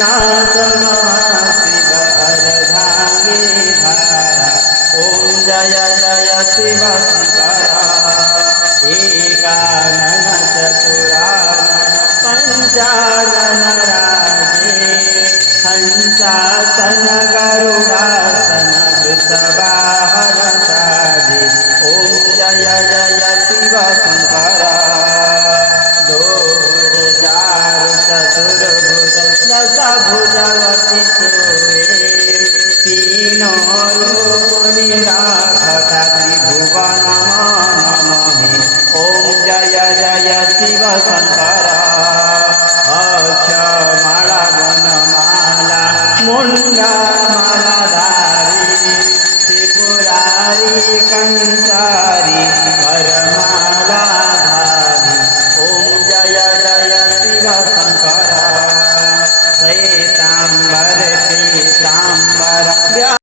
शिव अर्धांगी धारा। ओम जय जय शिव शंकरा। एकानन चतुरानन पंचानन राजे। हंसासन गरुडासन वृषवाहन साजे। ओम जय जय शिव शंकरा। दोर चार चतुर्भुज दश भुजवती सोई।